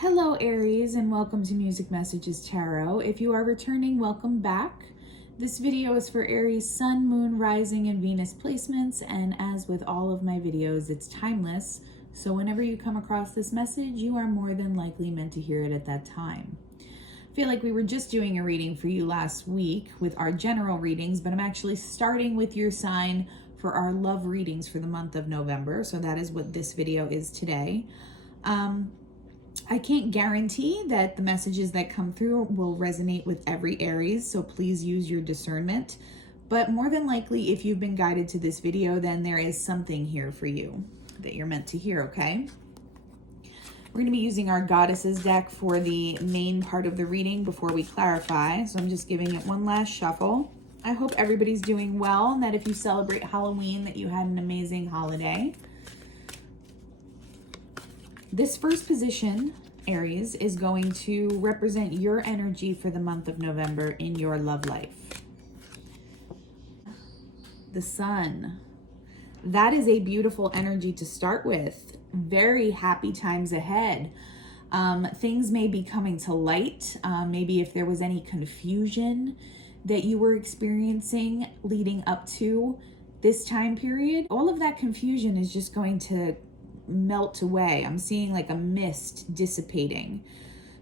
Hello Aries, and welcome to Music Messages Tarot. If you are returning, welcome back. This video is for Aries Sun, Moon, Rising, and Venus placements, and as with all of my videos, it's timeless. So whenever you come across this message, you are more than likely meant to hear it at that time. I feel like we were just doing a reading for you last week with our general readings, but I'm actually starting with your sign for our love readings for the month of November. So that is what this video is today. I can't guarantee that the messages that come through will resonate with every Aries, so please use your discernment. But more than likely, if you've been guided to this video, then there is something here for you that you're meant to hear, okay? We're going to be using our Goddesses deck for the main part of the reading before we clarify. So I'm just giving it one last shuffle. I hope everybody's doing well and that if you celebrate Halloween, that you had an amazing holiday. This first position, Aries, is going to represent your energy for the month of November in your love life. The Sun. That is a beautiful energy to start with. Very happy times ahead. Things may be coming to light. Maybe if there was any confusion that you were experiencing leading up to this time period, all of that confusion is just going to melt away. I'm seeing like a mist dissipating.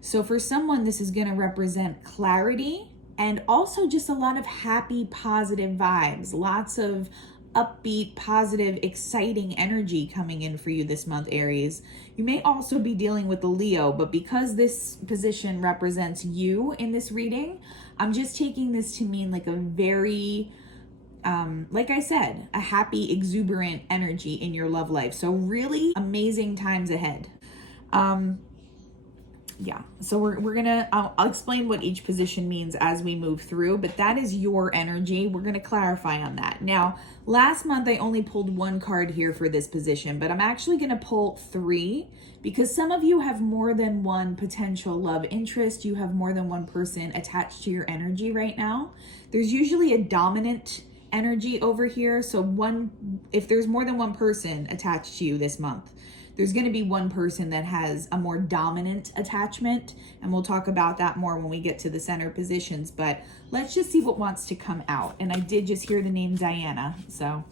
So for someone, this is going to represent clarity and also just a lot of happy, positive vibes, lots of upbeat, positive, exciting energy coming in for you this month, Aries. You may also be dealing with a Leo, but because this position represents you in this reading, I'm just taking this to mean like a very like I said, a happy, exuberant energy in your love life. So really amazing times ahead. Yeah, so we're gonna, I'll explain what each position means as we move through, but that is your energy. We're gonna clarify on that. Now, last month I only pulled one card here for this position, but I'm actually gonna pull three because some of you have more than one potential love interest. You have more than one person attached to your energy right now. There's usually a dominant energy over here. So if there's more than one person attached to you this month, there's going to be one person that has a more dominant attachment, and we'll talk about that more when we get to the center positions. But let's just see what wants to come out. And I did just hear the name Diana, so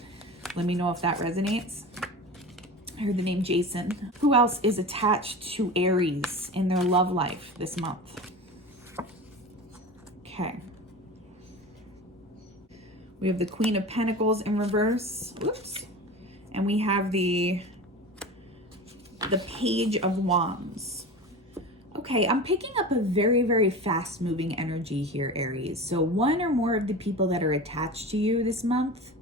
let me know if that resonates. I heard the name Jason. Who else is attached to Aries in their love life this month? Okay. We have the Queen of Pentacles in reverse. Whoops. And we have the Page of Wands. Okay, I'm picking up a very, very fast moving energy here, Aries. So one or more of the people that are attached to you this month,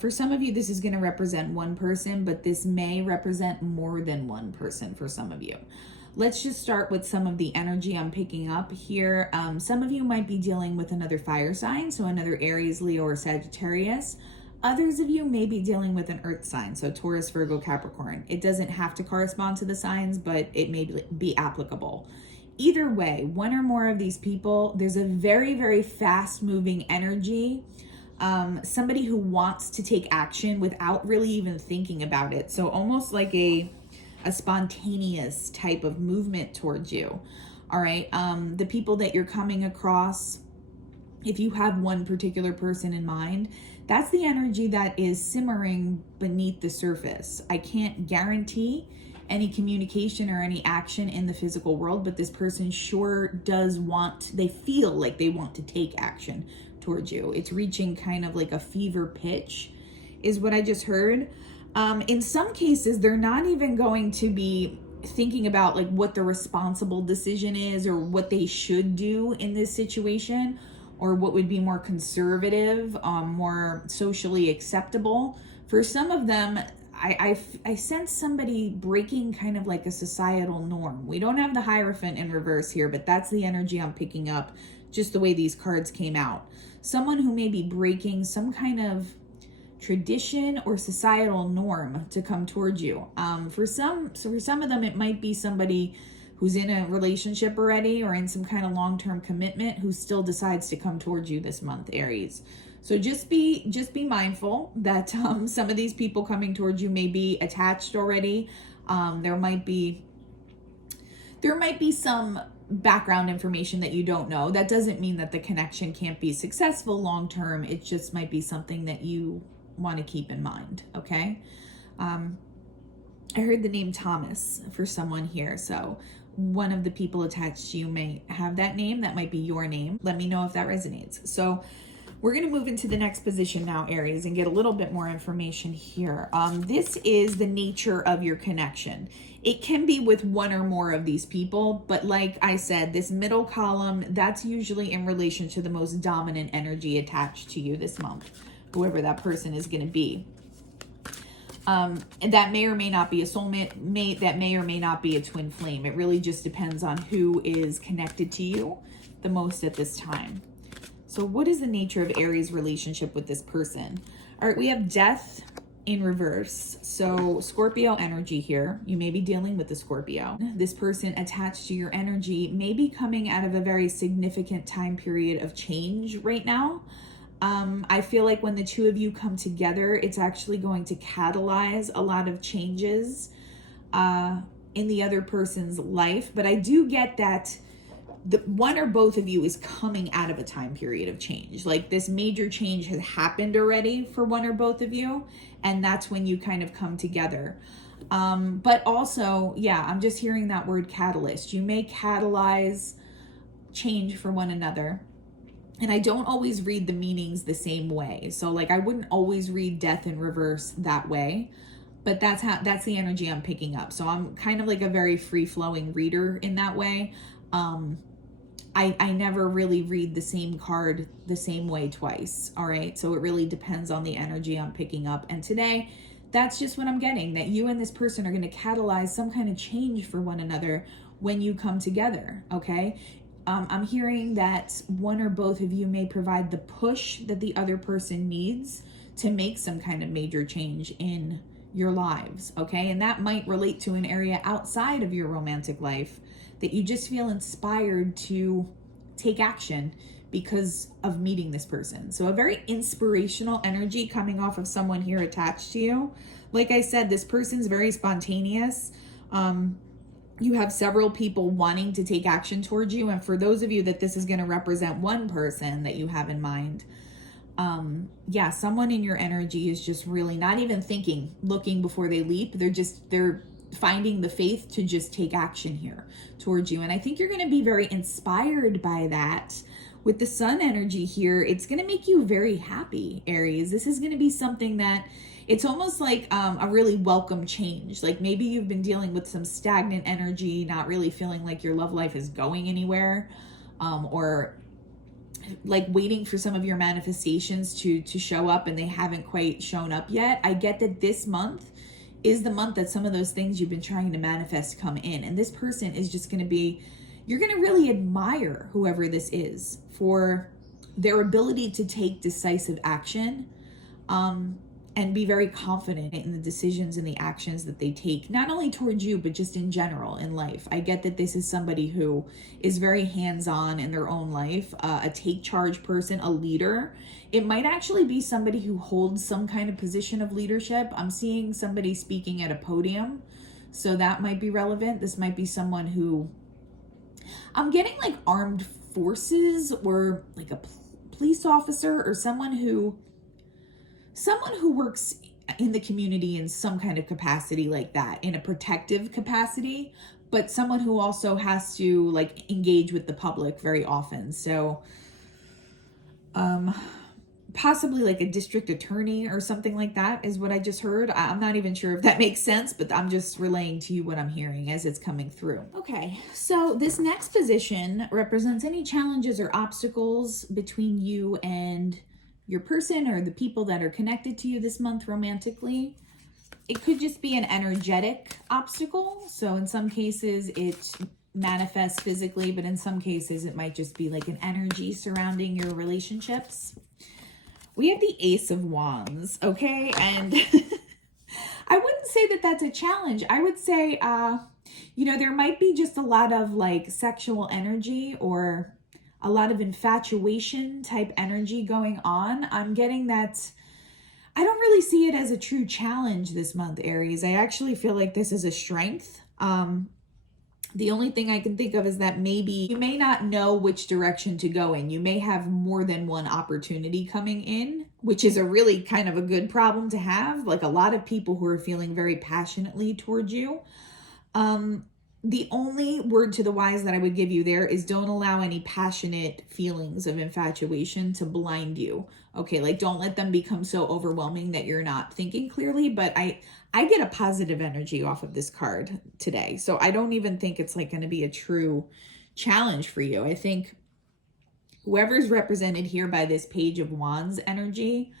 for some of you, this is going to represent one person, but this may represent more than one person for some of you. Let's just start with some of the energy I'm picking up here. Some of you might be dealing with another fire sign, so another Aries, Leo, or Sagittarius. Others of you may be dealing with an earth sign, so Taurus, Virgo, Capricorn. It doesn't have to correspond to the signs, but it may be applicable. Either way, one or more of these people, there's a very, very fast moving energy. Somebody who wants to take action without really even thinking about it. So almost like a spontaneous type of movement towards you. All right. The people that you're coming across, if you have one particular person in mind, that's the energy that is simmering beneath the surface. I can't guarantee any communication or any action in the physical world, but this person sure does they feel like they want to take action towards you. It's reaching kind of like a fever pitch is what I just heard. In some cases, they're not even going to be thinking about like what the responsible decision is or what they should do in this situation or what would be more conservative, more socially acceptable. For some of them, I sense somebody breaking kind of like a societal norm. We don't have the Hierophant in reverse here, but that's the energy I'm picking up, just the way these cards came out. Someone who may be breaking some kind of tradition or societal norm to come towards you. For some of them, it might be somebody who's in a relationship already or in some kind of long-term commitment who still decides to come towards you this month, Aries. So just be mindful that some of these people coming towards you may be attached already. There might be there might be some background information that you don't know. That doesn't mean that the connection can't be successful long term. It just might be something that you want to keep in mind, okay? I heard the name Thomas for someone here, so one of the people attached to you may have that name. That might be your name. Let me know if that resonates. So we're going to move into the next position now, Aries, and get a little bit more information here. This is the nature of your connection. It can be with one or more of these people, but like I said, this middle column, that's usually in relation to the most dominant energy attached to you this month, whoever that person is going to be. And that may or may not be a soulmate, that may or may not be a twin flame. It really just depends on who is connected to you the most at this time. So what is the nature of Aries' relationship with this person? All right, we have death in reverse. So Scorpio energy here. You may be dealing with the Scorpio. This person attached to your energy may be coming out of a very significant time period of change right now. I feel like when the two of you come together, it's actually going to catalyze a lot of changes in the other person's life. But I do get that the one or both of you is coming out of a time period of change. Like this major change has happened already for one or both of you, and that's when you kind of come together. But also, yeah, I'm just hearing that word catalyst. You may catalyze change for one another. And I don't always read the meanings the same way. So like I wouldn't always read death in reverse that way, but that's the energy I'm picking up. So I'm kind of like a very free-flowing reader in that way. I never really read the same card the same way twice. All right. So it really depends on the energy I'm picking up. And today, that's just what I'm getting, that you and this person are going to catalyze some kind of change for one another when you come together. Okay. I'm hearing that one or both of you may provide the push that the other person needs to make some kind of major change in your lives, okay? And that might relate to an area outside of your romantic life that you just feel inspired to take action because of meeting this person. So a very inspirational energy coming off of someone here attached to you. Like I said, this person's very spontaneous. You have several people wanting to take action towards you. And for those of you that this is going to represent one person that you have in mind, yeah, someone in your energy is just really not even thinking, looking before they leap. They're finding the faith to just take action here towards you. And I think you're going to be very inspired by that. With the sun energy here, it's going to make you very happy, Aries. This is going to be something that it's almost like a really welcome change. Like maybe you've been dealing with some stagnant energy, not really feeling like your love life is going anywhere, or like waiting for some of your manifestations to show up and they haven't quite shown up yet. I get that this month is the month that some of those things you've been trying to manifest come in. And this person is just going to be, you're going to really admire whoever this is for their ability to take decisive action, and be very confident in the decisions and the actions that they take, not only towards you, but just in general in life. I get that this is somebody who is very hands-on in their own life, a take charge person, a leader. It might actually be somebody who holds some kind of position of leadership. I'm seeing somebody speaking at a podium, so that might be relevant. This might be someone who, I'm getting like armed forces or like a police officer or someone who works in the community in some kind of capacity like that, in a protective capacity, but someone who also has to like engage with the public very often. So possibly like a district attorney or something like that is what I just heard. I'm not even sure if that makes sense, but I'm just relaying to you what I'm hearing as it's coming through. Okay, so this next position represents any challenges or obstacles between you and your person or the people that are connected to you this month romantically. It could just be an energetic obstacle. So in some cases it manifests physically, but in some cases it might just be like an energy surrounding your relationships. We have the Ace of Wands, okay? And I wouldn't say that that's a challenge. I would say, there might be just a lot of like sexual energy or a lot of infatuation type energy going on. I'm getting that I don't really see it as a true challenge this month, Aries. I actually feel like this is a strength. The only thing I can think of is that maybe you may not know which direction to go in. You may have more than one opportunity coming in, which is a really kind of a good problem to have. Like a lot of people who are feeling very passionately towards you. The only word to the wise that I would give you there is don't allow any passionate feelings of infatuation to blind you. Okay, like don't let them become so overwhelming that you're not thinking clearly. But I get a positive energy off of this card today. So I don't even think it's like going to be a true challenge for you. I think whoever's represented here by this Page of Wands energy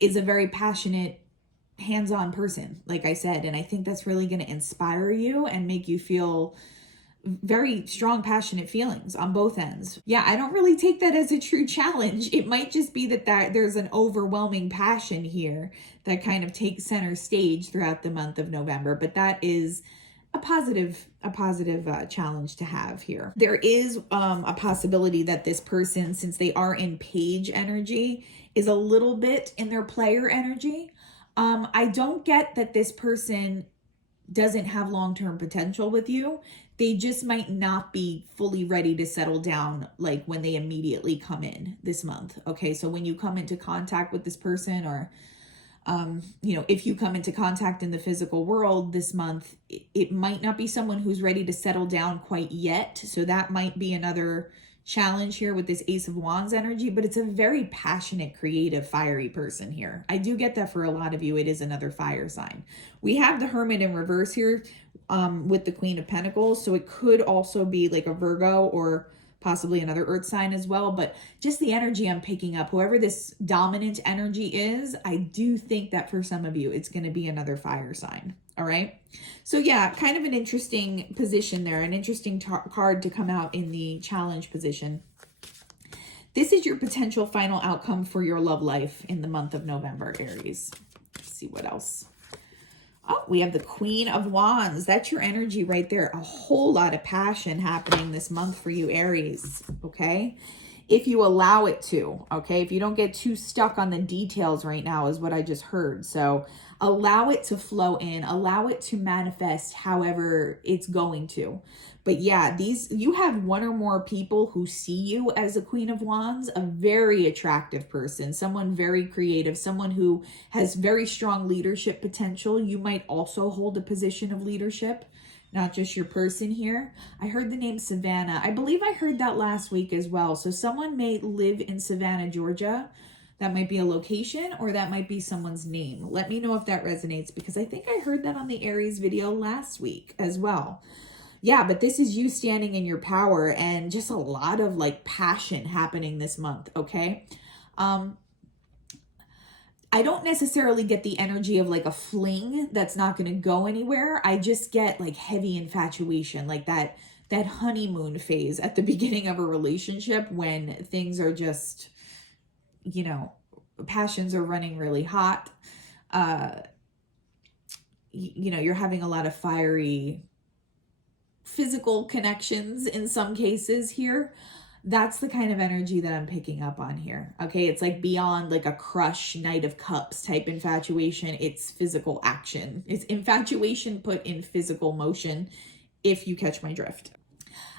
is a very passionate, hands-on person, like I said, and I think that's really going to inspire you and make you feel very strong, passionate feelings on both ends. Yeah, I don't really take that as a true challenge. It might just be that there's an overwhelming passion here that kind of takes center stage throughout the month of November, but that is a positive challenge to have here. There is a possibility that this person, since they are in page energy, is a little bit in their player energy. I don't get that this person doesn't have long-term potential with you. They just might not be fully ready to settle down like when they immediately come in this month. Okay, so when you come into contact with this person, or if you come into contact in the physical world this month, it might not be someone who's ready to settle down quite yet. So that might be another challenge here with this Ace of Wands energy, but it's a very passionate, creative, fiery person here. I do get that for a lot of you. It is another fire sign. We have the Hermit in reverse here with the Queen of Pentacles. So it could also be like a Virgo or possibly another earth sign as well. But just the energy I'm picking up, whoever this dominant energy is, I do think that for some of you, it's going to be another fire sign. All right. So yeah, kind of an interesting position there, an interesting card to come out in the challenge position. This is your potential final outcome for your love life in the month of November, Aries. Let's see what else. Oh, we have the Queen of Wands. That's your energy right there. A whole lot of passion happening this month for you, Aries. Okay. If you allow it to, okay, if you don't get too stuck on the details right now is what I just heard. So allow it to flow in, allow it to manifest however it's going to. But yeah, you have one or more people who see you as a Queen of Wands, a very attractive person, someone very creative, someone who has very strong leadership potential. You might also hold a position of leadership, not just your person here. I heard the name Savannah. I believe I heard that last week as well. So someone may live in Savannah, Georgia. That might be a location, or that might be someone's name. Let me know if that resonates, because I think I heard that on the Aries video last week as well. Yeah, but this is you standing in your power and just a lot of like passion happening this month, okay? I don't necessarily get the energy of like a fling that's not going to go anywhere. I just get like heavy infatuation, like that honeymoon phase at the beginning of a relationship when things are just, passions are running really hot. You're having a lot of fiery physical connections in some cases here. That's the kind of energy that I'm picking up on here. Okay, it's like beyond like a crush, Knight of Cups type infatuation. It's physical action. It's infatuation put in physical motion, if you catch my drift.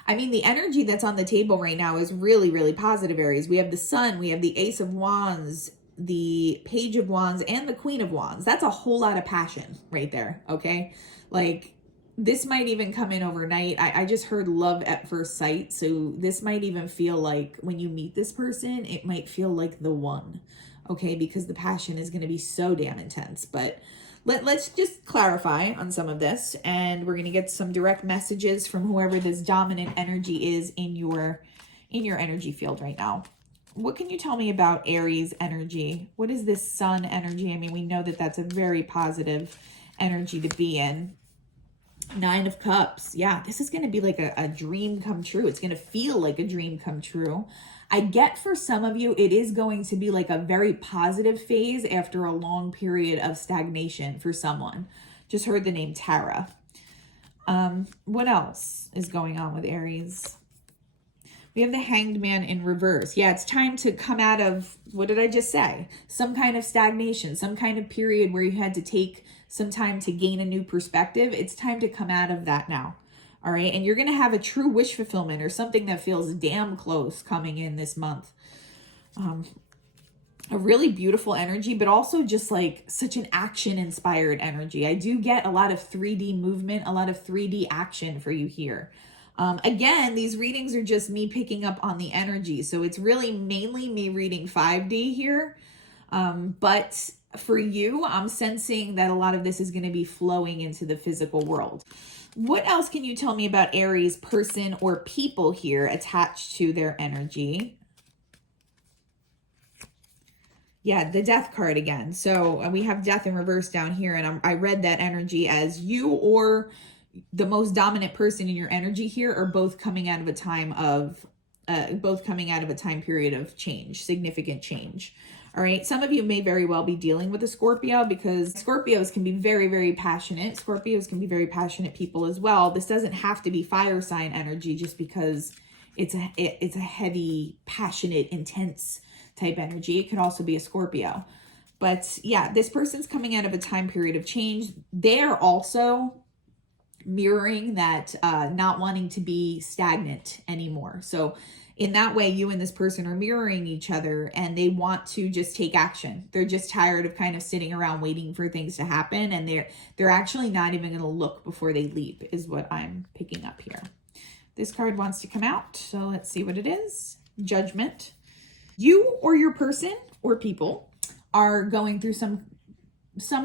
I mean, the energy that's on the table right now is really, really positive, Aries. We have the Sun, we have the Ace of Wands, the Page of Wands, and the Queen of Wands. That's a whole lot of passion right there, okay? Like, this might even come in overnight. I just heard love at first sight. So this might even feel like when you meet this person, it might feel like the one, okay? Because the passion is going to be so damn intense. But let's just clarify on some of this, and we're going to get some direct messages from whoever this dominant energy is in your energy field right now. What can you tell me about Aries energy? What is this Sun energy? I mean, we know that that's a very positive energy to be in. Nine of Cups. Yeah, this is going to be like a dream come true. It's going to feel like a dream come true. I get for some of you, it is going to be like a very positive phase after a long period of stagnation for someone. Just heard the name Tara. What else is going on with Aries? We have the Hanged Man in reverse. Yeah, it's time to come out of, what did I just say? Some kind of stagnation, some kind of period where you had to take some time to gain a new perspective. It's time to come out of that now. All right. And you're going to have a true wish fulfillment or something that feels damn close coming in this month. A really beautiful energy, but also just like such an action inspired energy. I do get a lot of 3D movement, a lot of 3D action for you here. Again, these readings are just me picking up on the energy. So it's really mainly me reading 5D here. But for you, I'm sensing that a lot of this is going to be flowing into the physical world. What else can you tell me about Aries person or people here attached to their energy? Yeah, the death card again. So we have death in reverse down here. And I read that energy as you or the most dominant person in your energy here are both coming out of a time period of change, significant change. All right. Some of you may very well be dealing with a Scorpio because Scorpios can be very, very passionate. Scorpios can be very passionate people as well. This doesn't have to be fire sign energy just because it's a heavy, passionate, intense type energy. It could also be a Scorpio. But yeah, this person's coming out of a time period of change. They're also mirroring that not wanting to be stagnant anymore. So in that way, you and this person are mirroring each other and they want to just take action. They're just tired of kind of sitting around waiting for things to happen. And they're actually not even going to look before they leap is what I'm picking up here. This card wants to come out. So let's see what it is. Judgment. You or your person or people are going through some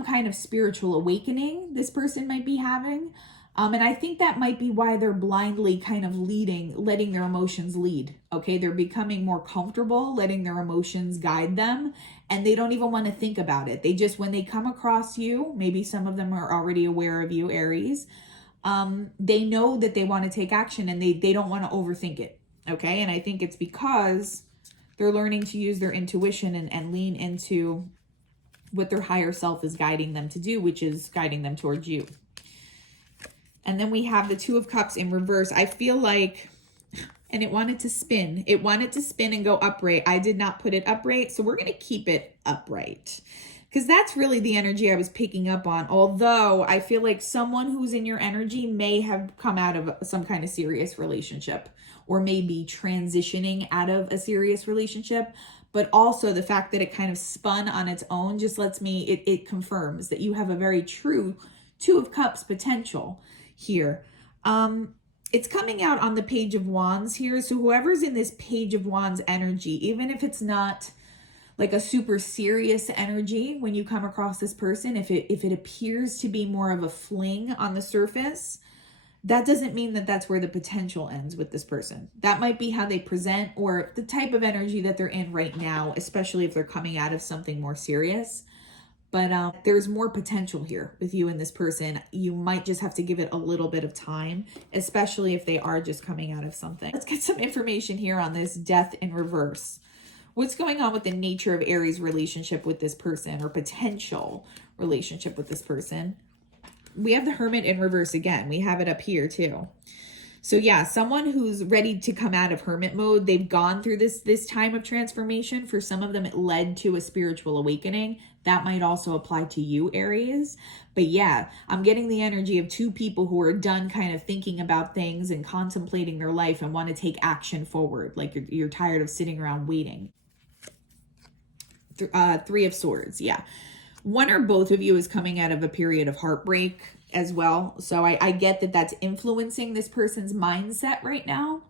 kind of spiritual awakening this person might be having. And I think that might be why they're blindly kind of letting their emotions lead. Okay. They're becoming more comfortable letting their emotions guide them and they don't even want to think about it. They just, when they come across you, maybe some of them are already aware of you, Aries. They know that they want to take action and they don't want to overthink it. Okay. And I think it's because they're learning to use their intuition and lean into what their higher self is guiding them to do, which is guiding them towards you. And then we have the Two of Cups in reverse. I feel like, and it wanted to spin. It wanted to spin and go upright. I did not put it upright, so we're going to keep it upright. Because that's really the energy I was picking up on. Although I feel like someone who's in your energy may have come out of some kind of serious relationship or maybe transitioning out of a serious relationship. But also the fact that it kind of spun on its own just lets me, it confirms that you have a very true Two of Cups potential here. It's coming out on the Page of Wands here. So whoever's in this Page of Wands energy, even if it's not like a super serious energy when you come across this person, if it appears to be more of a fling on the surface, that doesn't mean that that's where the potential ends with this person. That might be how they present or the type of energy that they're in right now, especially if they're coming out of something more serious. But there's more potential here with you and this person. You might just have to give it a little bit of time, especially if they are just coming out of something. Let's get some information here on this Death in reverse. What's going on with the nature of Aries' relationship with this person or potential relationship with this person? We have the Hermit in reverse again. We have it up here too. So yeah, someone who's ready to come out of hermit mode, they've gone through this time of transformation. For some of them, it led to a spiritual awakening. That might also apply to you, Aries. But yeah, I'm getting the energy of two people who are done kind of thinking about things and contemplating their life and want to take action forward. Like you're tired of sitting around waiting. Three of Swords, yeah. One or both of you is coming out of a period of heartbreak as well. So I get that that's influencing this person's mindset right now.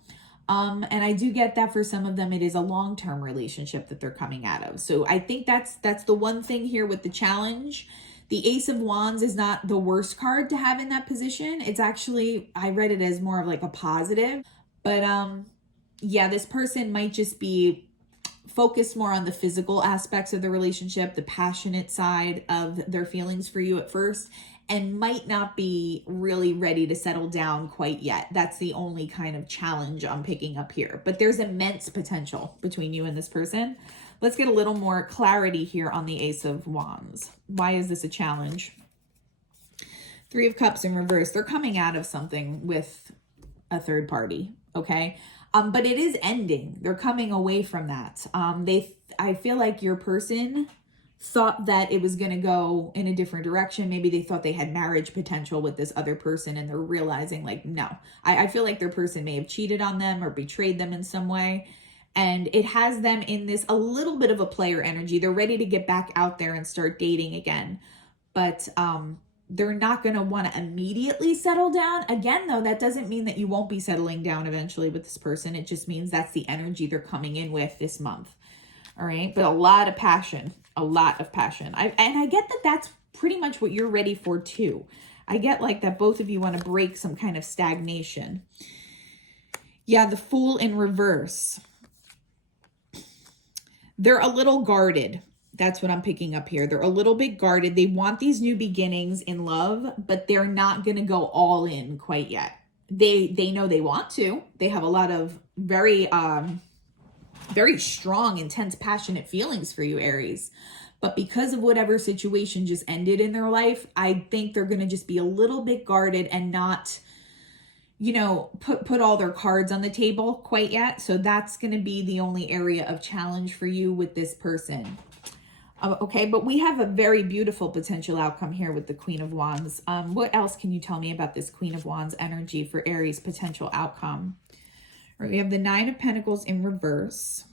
And I do get that for some of them, it is a long-term relationship that they're coming out of. So I think that's the one thing here with the challenge. The Ace of Wands is not the worst card to have in that position. It's actually, I read it as more of like a positive. But yeah, this person might just be focused more on the physical aspects of the relationship, the passionate side of their feelings for you at first, and might not be really ready to settle down quite yet. That's the only kind of challenge I'm picking up here. But there's immense potential between you and this person. Let's get a little more clarity here on the Ace of Wands. Why is this a challenge? Three of Cups in reverse. They're coming out of something with a third party, okay? But it is ending. They're coming away from that. I feel like your person thought that it was going to go in a different direction. Maybe they thought they had marriage potential with this other person, and they're realizing like, no, I feel like their person may have cheated on them or betrayed them in some way. And it has them in this a little bit of a player energy. They're ready to get back out there and start dating again. But they're not going to want to immediately settle down. Again, though, that doesn't mean that you won't be settling down eventually with this person. It just means that's the energy they're coming in with this month. All right. But a lot of passion, a lot of passion. And I get that that's pretty much what you're ready for too. I get like that both of you want to break some kind of stagnation. Yeah, the Fool in reverse. They're a little guarded. That's what I'm picking up here. They're a little bit guarded. They want these new beginnings in love, but they're not going to go all in quite yet. They know they want to. They have a lot of very strong, intense, passionate feelings for you, Aries. But because of whatever situation just ended in their life, I think they're going to just be a little bit guarded and not, you know, put all their cards on the table quite yet. So that's going to be the only area of challenge for you with this person. Okay, but we have a very beautiful potential outcome here with the Queen of Wands. What else can you tell me about this Queen of Wands energy for Aries potential outcome? All right, we have the Nine of Pentacles in reverse.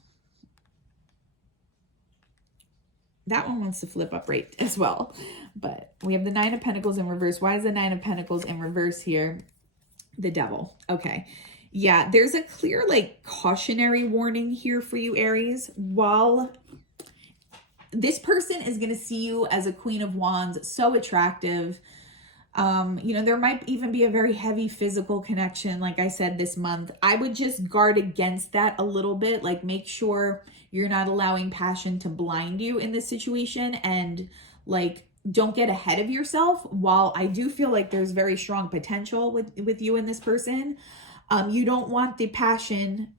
That one wants to flip up right as well. But we have the Nine of Pentacles in reverse. Why is the Nine of Pentacles in reverse here? The Devil. Okay. Yeah, there's a clear like cautionary warning here for you, Aries. While this person is going to see you as a Queen of Wands, so attractive. You know, there might even be a very heavy physical connection, like I said, this month. I would just guard against that a little bit. Like, make sure you're not allowing passion to blind you in this situation, and like, don't get ahead of yourself. While I do feel like there's very strong potential with you and this person, you don't want the passion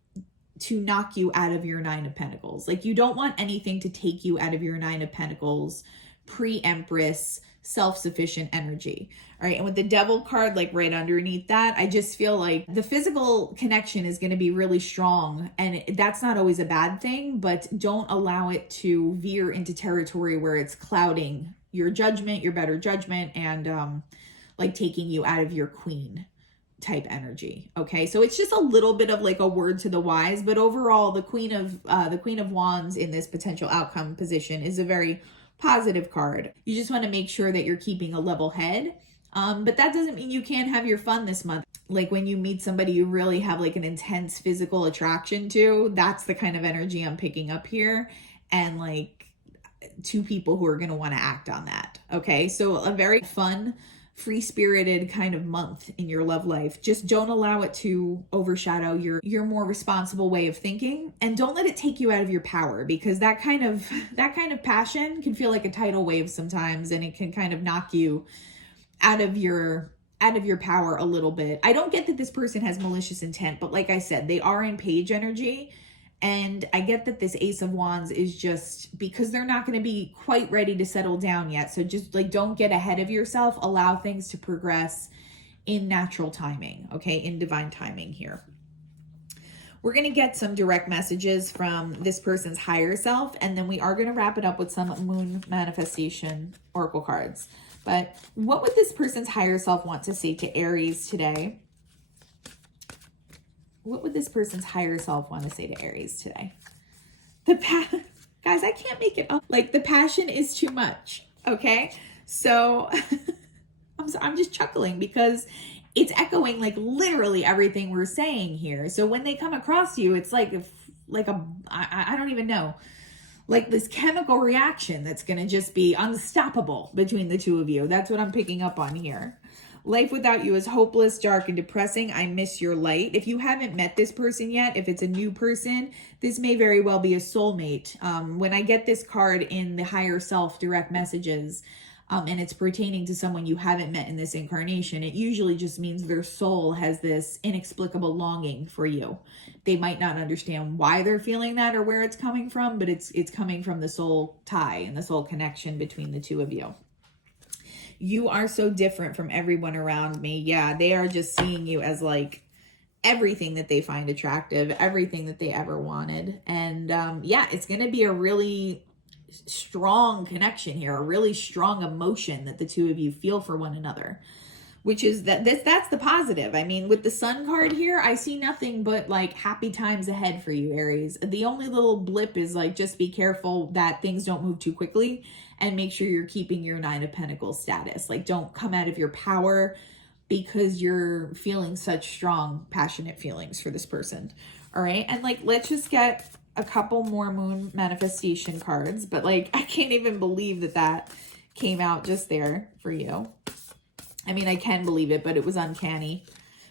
to knock you out of your Nine of Pentacles. Like, you don't want anything to take you out of your Nine of Pentacles, pre-Empress, self-sufficient energy. All right. And with the Devil card, like right underneath that, I just feel like the physical connection is going to be really strong. And that's not always a bad thing, but don't allow it to veer into territory where it's clouding your judgment, your better judgment, and like taking you out of your queen type energy. Okay, so it's just a little bit of like a word to the wise, but overall the Queen of Wands in this potential outcome position is a very positive card. You just want to make sure that you're keeping a level head, but that doesn't mean you can't have your fun this month. Like, when you meet somebody you really have like an intense physical attraction to, that's the kind of energy I'm picking up here, and like two people who are going to want to act on that. Okay, so a very fun, free-spirited kind of month in your love life. Just don't allow it to overshadow your more responsible way of thinking, and don't let it take you out of your power, because that kind of passion can feel like a tidal wave sometimes, and it can kind of knock you out of your power a little bit. I don't get that this person has malicious intent, but like I said, they are in page energy. And I get that this Ace of Wands is just because they're not going to be quite ready to settle down yet. So just like, don't get ahead of yourself. Allow things to progress in natural timing, okay? In divine timing here. We're going to get some direct messages from this person's higher self, and then we are going to wrap it up with some moon manifestation oracle cards. But what would this person's higher self want to say to Aries today? What would this person's higher self want to say to Aries today? Guys, I can't make it up. Like, the passion is too much, okay? So I'm just chuckling because it's echoing like literally everything we're saying here. So when they come across you, it's like I don't even know, like this chemical reaction that's going to just be unstoppable between the two of you. That's what I'm picking up on here. Life without you is hopeless, dark, and depressing. I miss your light. If you haven't met this person yet, if it's a new person, this may very well be a soulmate. When I get this card in the higher self direct messages, and it's pertaining to someone you haven't met in this incarnation, it usually just means their soul has this inexplicable longing for you. They might not understand why they're feeling that or where it's coming from, but it's coming from the soul tie and the soul connection between the two of you. You are so different from everyone around me. Yeah, they are just seeing you as like everything that they find attractive, everything that they ever wanted. And yeah, it's going to be a really strong connection here, a really strong emotion that the two of you feel for one another, which is that's the positive. I mean, with the Sun card here, I see nothing but like happy times ahead for you, Aries. The only little blip is like, just be careful that things don't move too quickly, and make sure you're keeping your Nine of Pentacles status. Like, don't come out of your power because you're feeling such strong, passionate feelings for this person. All right. And like, let's just get a couple more moon manifestation cards, but like, I can't even believe that that came out just there for you. I mean, I can believe it, but it was uncanny.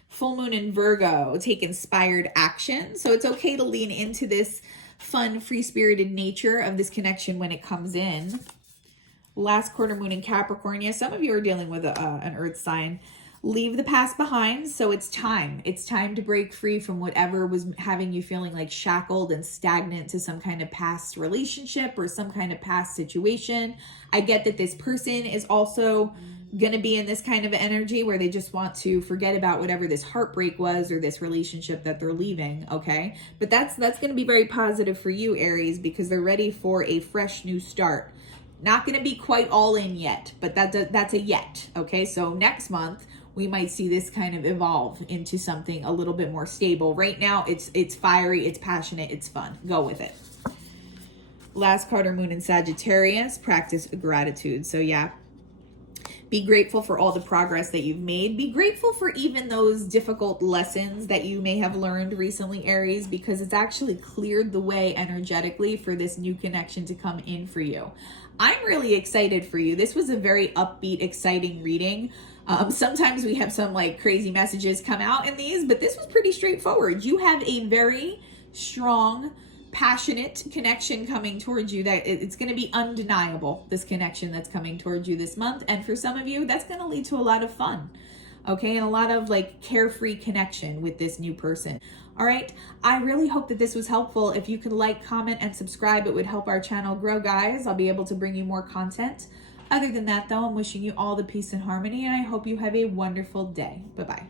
Full moon in Virgo, take inspired action. So it's okay to lean into this fun, free-spirited nature of this connection when it comes in. Last quarter moon in Capricorn. Yeah, some of you are dealing with an earth sign. Leave the past behind. So it's time. It's time to break free from whatever was having you feeling like shackled and stagnant to some kind of past relationship or some kind of past situation. I get that this person is also going to be in this kind of energy where they just want to forget about whatever this heartbreak was or this relationship that they're leaving. Okay. But that's going to be very positive for you, Aries, because they're ready for a fresh new start. Not going to be quite all in yet, but that's a yet. Okay. So next month, we might see this kind of evolve into something a little bit more stable. Right now, it's fiery, it's passionate, it's fun. Go with it. Last quarter moon in Sagittarius, practice gratitude. So yeah, be grateful for all the progress that you've made. Be grateful for even those difficult lessons that you may have learned recently, Aries, because it's actually cleared the way energetically for this new connection to come in for you. I'm really excited for you. This was a very upbeat, exciting reading. Sometimes we have some like crazy messages come out in these, but this was pretty straightforward. You have a very strong, passionate connection coming towards you that it's going to be undeniable, this connection that's coming towards you this month. And for some of you, that's going to lead to a lot of fun. Okay. And a lot of like carefree connection with this new person. All right. I really hope that this was helpful. If you could like, comment, and subscribe, it would help our channel grow, guys. I'll be able to bring you more content. Other than that, though, I'm wishing you all the peace and harmony, and I hope you have a wonderful day. Bye-bye.